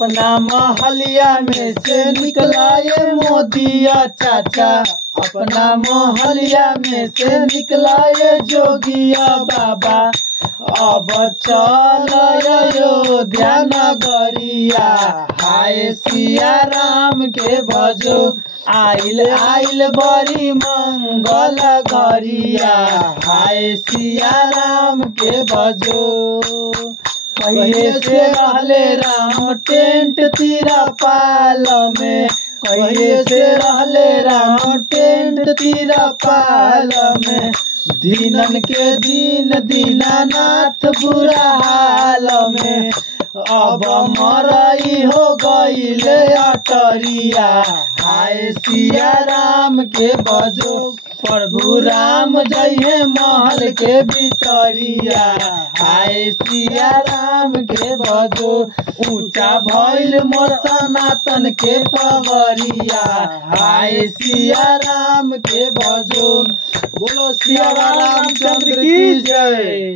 अपना महलिया में से निकला ये मोदिया चाचा, अपना महलिया में से निकला ये जोगिया बाबा। अब चल अयोध्या नगरिया, हाय सिया राम के भजो, आइल आइल बड़ी मंगल गरिया, हाय सिया राम के भजो। कहिए से रहले राम टेंट तीरा पाल में, कहिए से रहले राम टेंट तीरा पाल में। दीनन के दीन दीनानाथ बुरा हाल में, अब मरई हो गईले अटरिया, हाय सिया राम के भजो। प्रभु राम जइहे महल के भीतरिया, हाय सिया राम के भजो। ऊंचा भइल मोर सनातन के पगरिया, हाय सिया राम के भजो। बोलो सिया रामचंद्र की जय।